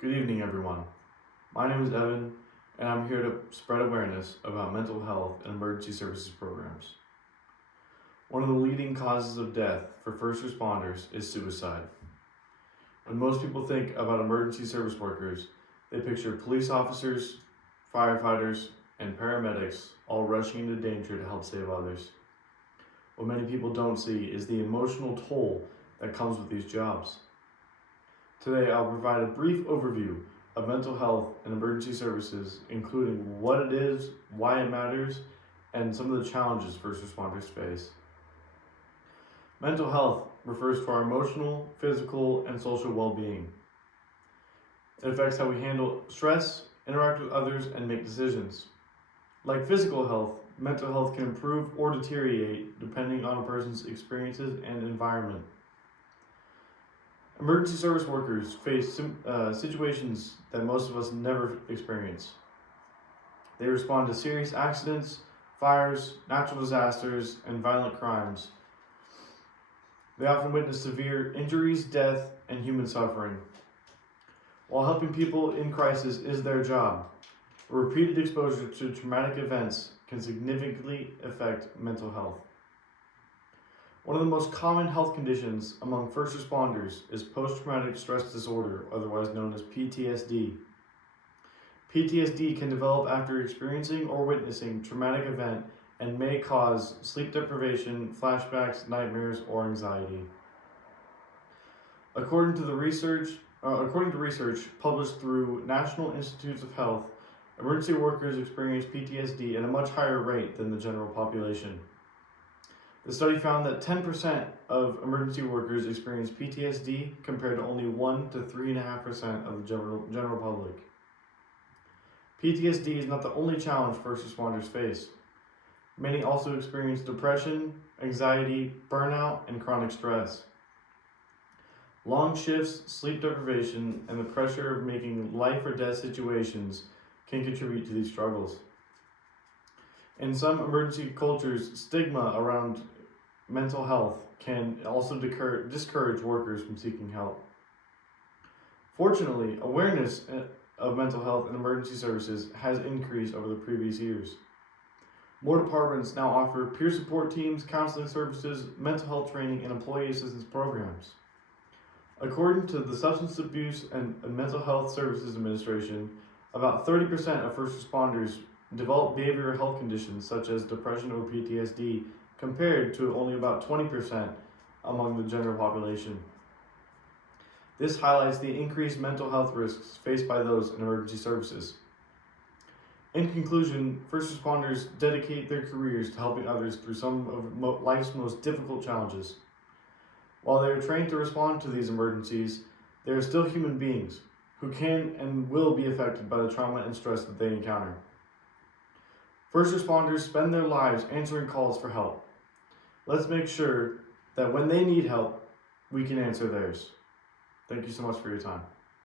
Good evening, everyone. My name is Evan, and I'm here to spread awareness about mental health and emergency services programs. One of the leading causes of death for first responders is suicide. When most people think about emergency service workers, they picture police officers, firefighters, and paramedics all rushing into danger to help save others. What many people don't see is the emotional toll that comes with these jobs. Today, I'll provide a brief overview of mental health and emergency services, including what it is, why it matters, and some of the challenges first responders face. Mental health refers to our emotional, physical, and social well-being. It affects how we handle stress, interact with others, and make decisions. Like physical health, mental health can improve or deteriorate depending on a person's experiences and environment. Emergency service workers face situations that most of us never experience. They respond to serious accidents, fires, natural disasters, and violent crimes. They often witness severe injuries, death, and human suffering. While helping people in crisis is their job, repeated exposure to traumatic events can significantly affect mental health. One of the most common health conditions among first responders is post-traumatic stress disorder, otherwise known as PTSD. PTSD can develop after experiencing or witnessing a traumatic event and may cause sleep deprivation, flashbacks, nightmares, or anxiety. According to research published through National Institutes of Health, emergency workers experience PTSD at a much higher rate than the general population. The study found that 10% of emergency workers experience PTSD compared to only 1 to 3.5% of the general public. PTSD is not the only challenge first responders face. Many also experience depression, anxiety, burnout, and chronic stress. Long shifts, sleep deprivation, and the pressure of making life or death situations can contribute to these struggles. In some emergency cultures, stigma around mental health can also discourage workers from seeking help. Fortunately, awareness of mental health and emergency services has increased over the previous years. More departments now offer peer support teams, counseling services, mental health training, and employee assistance programs. According to the Substance Abuse and Mental Health Services Administration, about 30% of first responders develop behavioral health conditions such as depression or PTSD, compared to only about 20% among the general population. This highlights the increased mental health risks faced by those in emergency services. In conclusion, first responders dedicate their careers to helping others through some of life's most difficult challenges. While they are trained to respond to these emergencies, they are still human beings who can and will be affected by the trauma and stress that they encounter. First responders spend their lives answering calls for help. Let's make sure that when they need help, we can answer theirs. Thank you so much for your time.